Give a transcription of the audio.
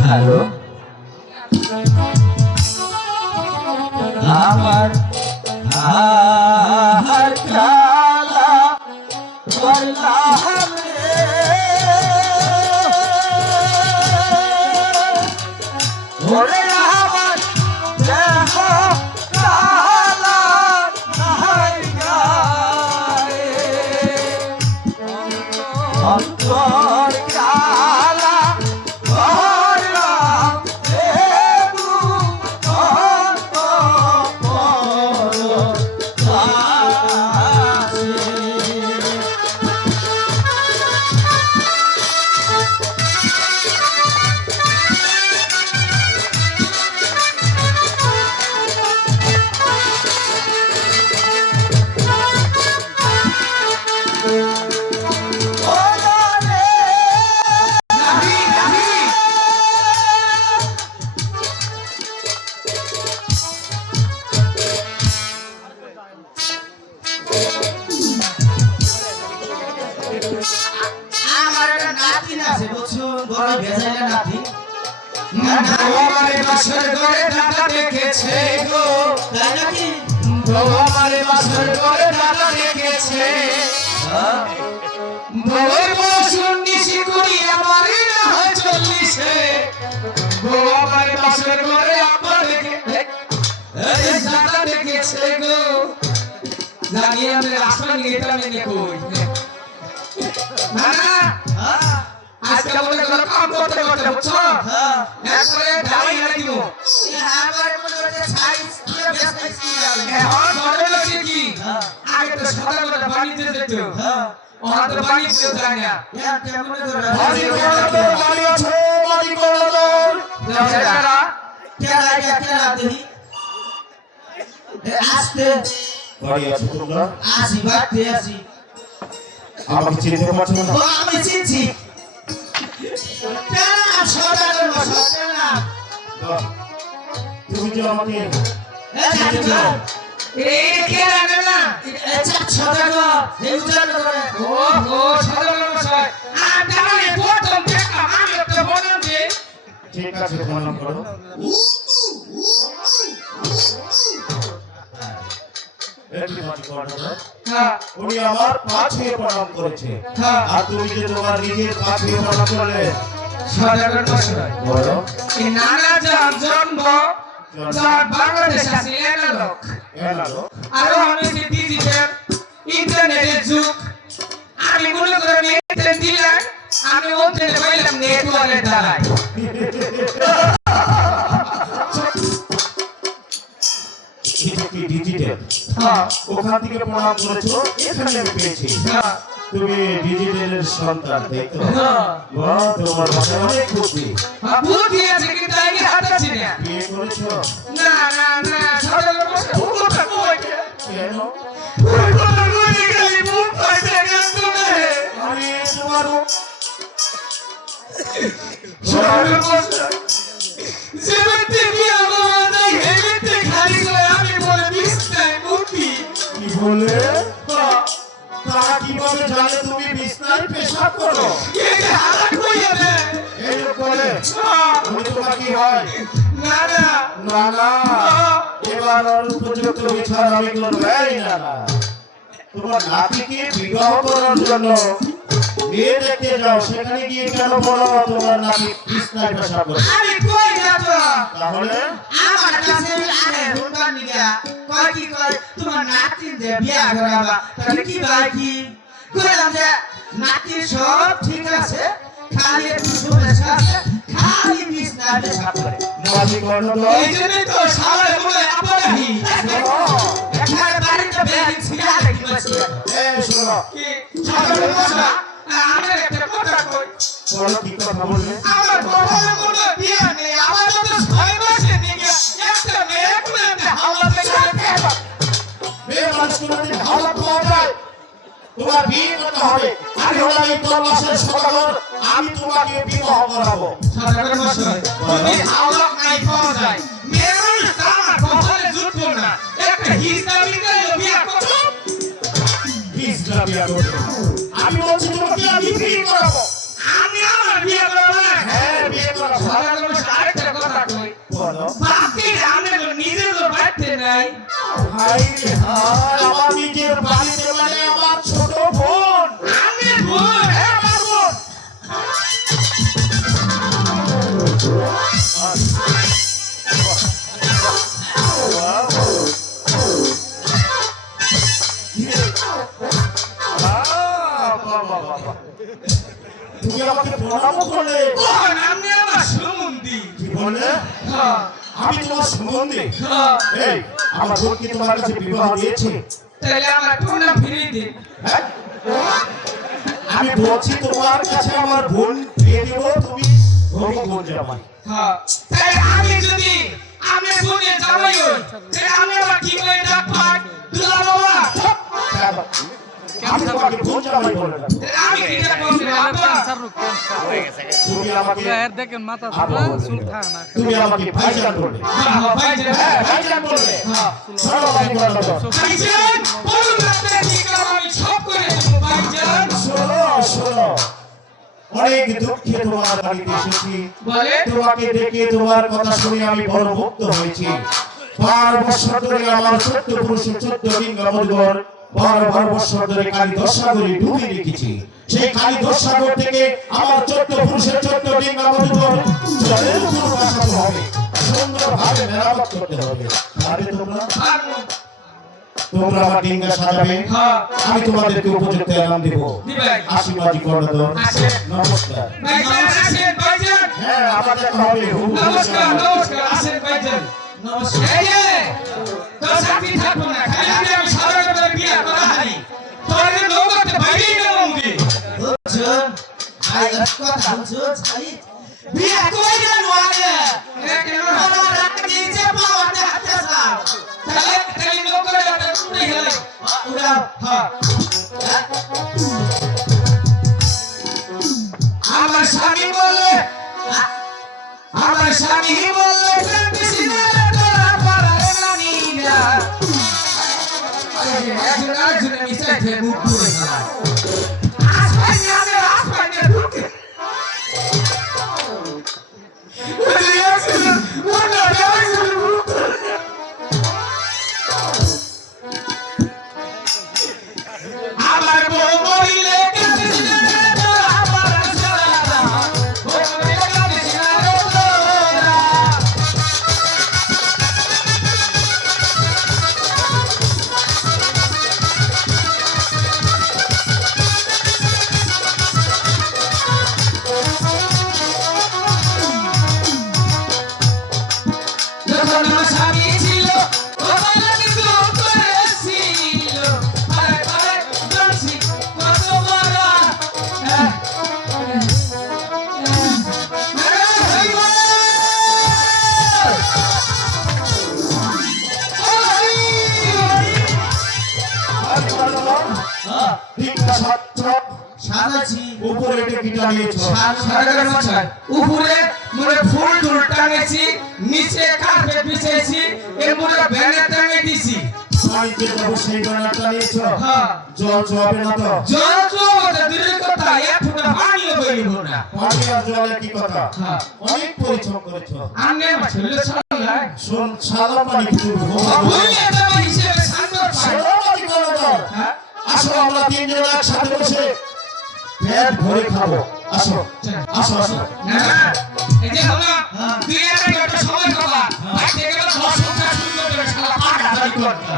Hello, আমার কালা বললাম ওরে আমার দেহ কালা নাই গায়ে অন্তর কালা করলাম দেবু অন্তর আমার একটা নাতি আছে বুঝছো বড় ভেজাইলা নাতি আমারে বাসর করে দাদা দেখেছে গো তাই নাকি আমারে বাসর করে দাদা দেখেছে বউর বসুন নিশি করি আমারে না হয় চল্লিশে গো আমারে বাসর করে আপা দেখে দাদা দেখেছে গো জানিয়ে আমি রাস্তা নিয়ে এটা মেনে কই না আজকে বলে গেল কাম করতে করতে বুঝছো একবারে দাঁড়াই লাগিও আমার মনে হচ্ছে সাইজ কি বেশ কি যাবে এখন বড় লাগে কি আগে তো সাদা করে পানি দিয়ে যেত ওরা তো পানি দিয়ে যায় না কেমন করে বাড়ি করলো বাড়ি আছে বাড়ি করলো কেরা কেরা দেখি আস্তে বাড়ি আছে তোমরা আসি বাড়তে আসি আমাকে চিনতে পারছো না আমি চিনছি কেনা সদাগর বসো কেনা তুমি যে আমাকে এই কেনা না এটা সদাগর এই উজাড় করে ও সদাগর বসো আর তাহলে প্রথম দেখলাম আমি একটা বললাম যে ঠিক আছে প্রণাম করো একটি মাটি করো হ্যাঁ উনি আমার পা ছুঁয়ে প্রণাম করেছে আর তুমি যে তোমার নিজের পা ছুঁয়ে প্রণাম করলে সদাগর বসো বলো এই নানা জন্ম যার বাংলাদেশ আছে এনালগ আরো অনেক ডিজিটাল ইন্টারনেটের যুগ আমি মনে করি নেট দিলাম আমি ওখানে পাইলাম নেটওয়ার্কের দ্বারাই ডিজিটাল ওখান থেকে প্রণাম করেছো এখানে আমি পেয়েছি তুমি ডিজিটালের সন্তান তাই তো বাহ তোমার মাথায় অনেক বুদ্ধি বুদ্ধি আছে কিন্তু আমি হাঁটাচ্ছি না বিয়ে করেছো না না না সদাগর বসে হুকুমটা কই কেন হুকুমটা কই গেলি মুখ পাইতে গেছ তুমি আমি তোমার সদাগর বসে যেতে কি আমার নাই হেতে খালি করে আমি বলে বিস্তায় মুক্তি কি বলে তারা কিভাবে জানে তুমি বিছনায় পেশাব করো এই হাত কইয়া দে এই বলে তুমি তোমার কি হয় না না না না এবার আর উপযুক্ত বিচার আমি করবই না তোমার নাতিকে বিবাহ করার জন্য মেয়ে দেখতে যাও সেখানে গিয়ে কেন বলো তোমার নাতি বিছনায় পেশাব করে আমি কই না তো তাহলে আমার কাছে আরে হুনবান নিয়া কই কি কই তোমার নাতির যে বিয়া করাবা তাহলে কি ভাই কি কইলাম যে নাতির সব ঠিক আছে খালি একটু সমস্যা আছে খালি বিছনা পেশাব করে নাতি কর্ণ তো এই জন্যই তো সবাই বলে আপনি এখানে বাড়িতে বেরিয়ে ছিল কি বলছি এই শোনো কি সবাই বসা আমি একটা কথা কই বলো কি কথা বললে আমার কপালে কোনো বিয়া নেই আমার তো 6 মাসে দিকে একটা মেয়ে কোলে হাওলা থেকে খেবা মেয়ে মানুষ কোনদিন হাওলা পাওয়া যায় তোমার বিয়ে করতে হবে আমি হলাম এই 10 মাসের সদাগর আমি তোমাকে বিবাহ করাবো সদাগর মশাই যদি হাওলা নাই পাওয়া যায় মেয়ে মানুষ আমার কপালে জুটবো না একটা হিসাবি করে বিয়া করব ইসলাম বিয়ে করবে আমি বলছি তোমাকে আমি বিয়ে করাবো আমি আমার বিয়ে করব না হ্যাঁ বিয়ে করাবো সদাগর হাই রে হাই, আমার নিজের বাড়িতে মানে আমার ছোট বোন। আমি বোন হ্যাঁ, আমার বোন। তুমি আমাকে প্রণাম করলে? বোন আমি আমার সুমন্দি কি বললে? হ্যাঁ আমি তোমার সম্বন্ধে? হ্যাঁ এই, আমার বোন কি তোমার কাছে বিবাহ দিয়েছে? তাহলে আমার টোনা ফিরিয়ে দিন হ্যাঁ? আমি বলছি তোমার কাছে আমার বোন বিয়ে দেব, তুমি হবু বোন জামাই। হ্যাঁ তাই আমি যদি আমি বোনের জামাই হই তাহলে আমি আবার কি করে ডাকবো দুলা বাবা আমি তোমাকে বোন জামাই বলে ডাকবো। তাহলে আমি কি ডাকবো আব্বা তুমি আমাকে দেখেন মাথা আব্বা বলবে। চুল থাকে না তুমি আমাকে ভাইজান বলবে। হ্যাঁ ভাইজান হ্যাঁ, ভাইজান বলবে। হ্যাঁ চলো ভাই বলো তো। ভাইজান বলুন আপনার কি কাম আমি সব করে দেবো ভাইজান শোনো, শোনো। অনেক দুঃখে তোমার বাড়িতে এসেছি। বলে তোমাকে দেখে তোমার কথা শুনে আমি বড় মুগ্ধ হয়েছি। 12 বছর ধরে আমার 14 পুরুষের 14 লিঙ্গমধুর 12 বছর ধরে কালী দশাগরে ডুবে রেখেছি। সেই কালী দশাগর থেকে আমার 14 পুরুষের 14 লিঙ্গমধুর জলের উপর বসাতে হবে, সুন্দরভাবে মেরামত করতে হবে। পারবে তোমরা? তোমরা আমার ডিঙ্গা সাজাবে, হ্যাঁ আমি তোমাদেরকে উপযুক্ত এনাম দেব। দিবেন আশীর্বাদী কর্ণধর, আসেন নমস্কার। ভাইজান আসেন ভাইজান হ্যাঁ, আমার দেখা হবে। নমস্কার নমস্কার আসেন ভাইজান নমস্কার এই যে তোর সাথী থাকবো না খালি আমি সারা করে বিয়ে করা হারি তোর নৌকাতে বাইরে গেলাম দি হুজুর আই এক কথা হুজুর ছাই বিয়ে কই গেল আগে কেন আমার রাখি যে পাওয়াতে হাতে সাও তাহলে তাহলে নৌকাতে একটা উড়ে গেল উড়াও হ্যাঁ আমার স্বামী বলে আমার স্বামী বললে কৃষ্ণের তোরা পারে না নিরা একজন আরেকজনের মিশে খেয়ে মুখ পুড়ে গেল আসপাইনি আমি আসপাইনি ঢুকে আমার বউ মরিলে কৃষ্ণের তোরা পারে না বউ মরিলে কৃষ্ণের তোরা যখন আমার স্বামী ছিল কত কিছু করেছিল আরে আরে জানছি কত বড় ডিঙ্গা সাতটা সাজাছি উপরে টেকিটা নিয়েছো। উপরে মোরে ফুল টুল টাঙেছি নিচে কার্পেট বিছাইছি এর মোরে ব্যানার টাঙিয়ে দিছি বাড়িতে যাবো সেই বেড়াটা নিয়েছো। হ্যাঁ জল চলবে না তো? জল চলবে দূরের কথা এক ফুটা পানিও বেরিব না পানি আর জলে কি কথা? হ্যাঁ অনেক পরিশ্রম করেছো। আঙ্গে আমার ছেলে ছাড়লাই শোন, সাদা পানি কিছু ভুলে দেব হিসেবে সান্দর পাই সাদাবাড়ি করো তো। হ্যাঁ আসো, আমরা তিনজন একসাথে বসে পেট ভরে খাবো। আসো, আসো, আসো। না এই যে হলো দুই একটা সময় খাবা আজকে গেল 10 ঘন্টা শুরু করে শালা পাটা দাঁড়ি করতে